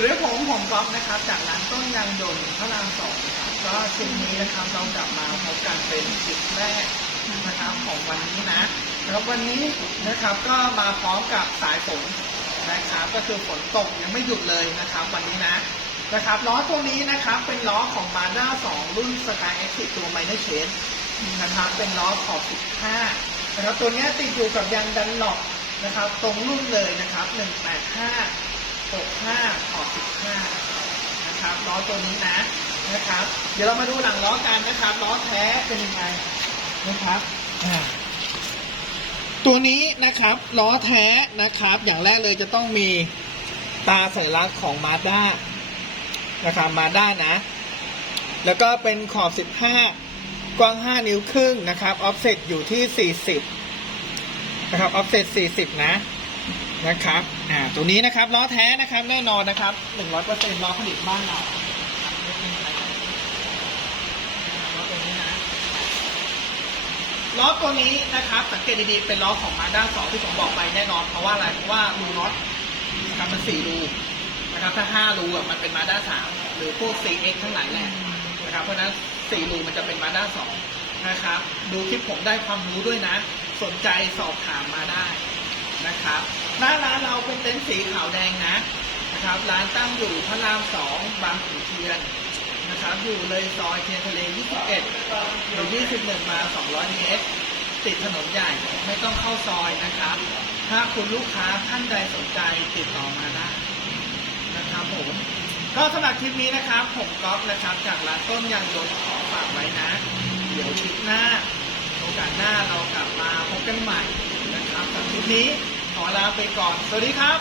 เรื่อผมผมก๊อฟนะครับจากร้านต้นยางยนต์พระรามสองนะครับก็คลิปนี้นะครับเรากลับมาพบกันเป็นคลิปแรกนะครับของวันนี้นะแล้ววันนี้นะครับก็มาพร้อมกับสายฝนนะครับก็คือฝนตกยังไม่หยุดเลยนะครับ วันนี้นะนะครับล้อตัวนี้นะครับเป็นล้อของ m a z d a 2 รุ่น Sky Active ตัว Minor Change นะครับเป็นล้อขอบ 15นะครับตัวนี้ติดอยู่กับยางดันหลอกนะครับ ตรงรุ่นเลยนะครับ 185 65ขอบ15นะครับล้อตัวนี้นะนะครับ เดี๋ยวเรามาดูหลังล้อกันนะครับล้อแท้เป็นยังไงนะครับตัวนี้นะครับล้อแท้นะครับ อย่างแรกเลยจะต้องมีตาสัญลักษณ์ของมาด้านะครับมาด้านะ แล้วก็เป็นขอบ 15 กว้าง 5 นิ้วครึ่งนะครับออฟเซตอยู่ที่ 40 นะครับออฟเซต40 นะ นะครับ อ่า ตัวนี้นะครับล้อแท้นะครับแน่นอนนะครับ100%ล้อผลิตบ้านเราล้อตัวนี้นะล้อตัวนี้นะครับ สังเกตดีๆ เป็นล้อของมาด้าสองที่ผมบอกไปแน่นอน เพราะว่าอะไร เพราะว่ารูน็อตนะครับมันสี่รูนะครับ ถ้าห้ารูอะมันเป็นมาด้าสามหรือพวก CX ทั้งหลายแหละนะครับ เพราะฉะนั้นสี่รูมันจะเป็นมาด้าสองนะครับ ดูคลิปผมได้ความรู้ด้วยนะ สนใจสอบถามมาได้ นะครับหน้าร้านเราเป็นเต็นท์สีขาวแดงนะนะครับ ร้านตั้งอยู่พระรามสองบางขุนเทียนนะครับ อยู่เลยซอยเทียนทะเล 21หรือ21 มา 200 เมตร ติดถนนใหญ่ไม่ต้องเข้าซอยนะครับ ถ้าคุณลูกค้าท่านใดสนใจติดต่อมาได้นะครับผมก็สำหรับคลิปนี้นะครับ ผมก๊อฟนะครับ จากร้านต้นยางยนต์ขอฝากไว้นะ เดี๋ยวคลิปหน้า โอกาสหน้าเรากลับมาพบกันใหม่ ลิปนี้ขอลาไปก่อน สวัสดีครับ